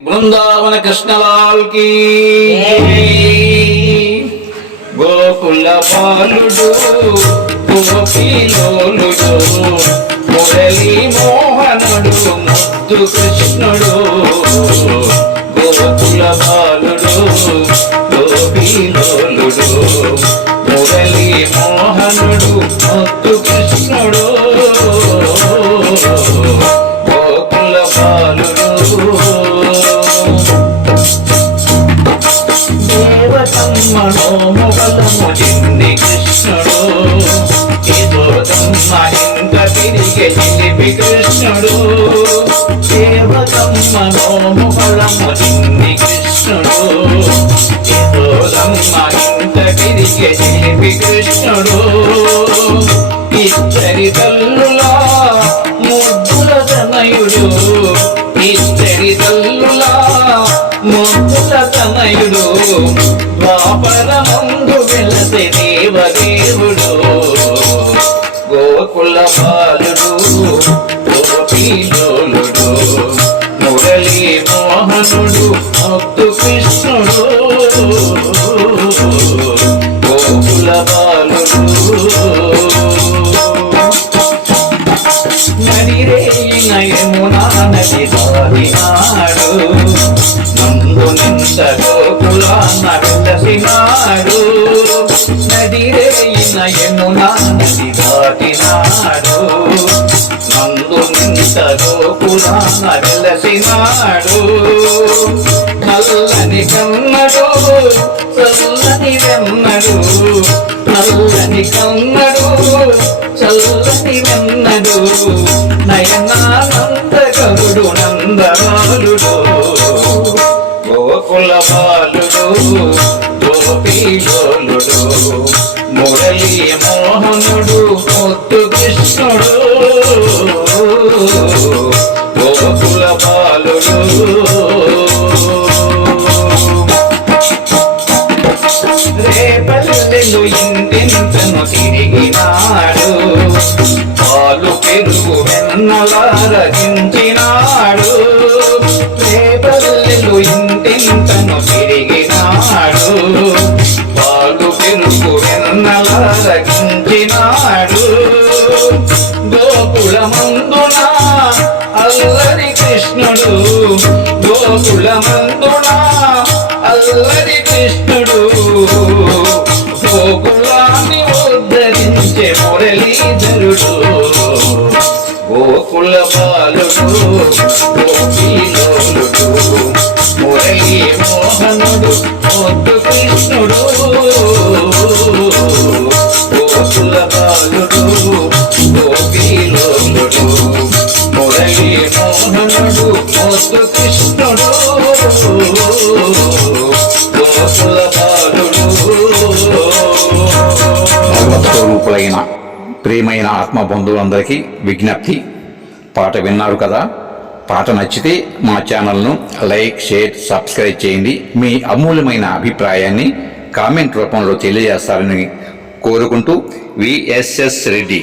బృందావన కృష్ణలాల్ కి గోకుల బాలుడు గోపీలోలుడు మురళీ మోహనుడు ముద్దు కృష్ణుడు గోకుల బాలుడు గోపీలోలుడు మురళీ మోహనుడు ముద్దు కృష్ణుడు గోకుల బాలుడు మనోముగలము జింది కృష్ణుడు యశోదమ్మ ఇంట తిరిగే చిలిపి కృష్ణుడు దేవతమ్మ మనోముగలము జింది కృష్ణుడు యశోదమ్మ ఇంట తిరిగే చిలిపి కృష్ణుడు ఇద్దరి తల్లులా ముద్దుల తనయుడు ఇద్దరి తల్లులా ముద్దుల తనయుడు ద్వాపరమందు వెలసే దేవదేవుడు గోకుల బాలుడు గోపీలోలుడు మురళీ మోహనుడు ముద్దు కృష్ణుడు గోకుల బాలుడు నడిరేయిన యమునా నది దారినాడు నందు నింద గోకులాన వెలసినాడు నడిరేయిన యమునా నది దాటినాడు నందు నింద గోకులాన వెలసినాడు నల్లని కన్నడు చల్లని వెన్నడు నల్లని కన్నడు చల్లని వెన్నడు నయనానందకరుడు నందనాలుడు గోకుల బాలుడు గోపీలోలుడు మురళీ మోహనుడు ముద్దు కృష్ణుడు గోకుల బాలుడు రేపల్లెలు ఇంటింతను తిరిగినాడు పాలు పెరుగు వెన్నలారగించినాడు రేపల్లెలు ఇంటింతను తిరిగినాడు పాలు పెరుగు వెన్నలారగించినాడు గోకులమందున అల్లరి కృష్ణుడు గోకులమందున అల్లరి కృష్ణుడు గోకులాన్ని ఉద్ధరించే మురళీధరుడు గోకుల బాలుడు గోపీలోలుడు మురళీ మోహనుడు ముద్దు కృష్ణుడు గోకుల బాలుడు గోపీలోలుడు మురళీ మోహనుడు ముద్దు కృష్ణుడు భగవత్స్వరూపులైన ప్రియమైన ఆత్మ బంధువులందరికీ విజ్ఞప్తి. పాట విన్నారు కదా, పాట నచ్చితే మా ఛానల్ను లైక్, షేర్, సబ్స్క్రైబ్ చేయండి. మీ అమూల్యమైన అభిప్రాయాన్ని కామెంట్ రూపంలో తెలియజేస్తారని కోరుకుంటూ విఎస్ఎస్ రెడ్డి.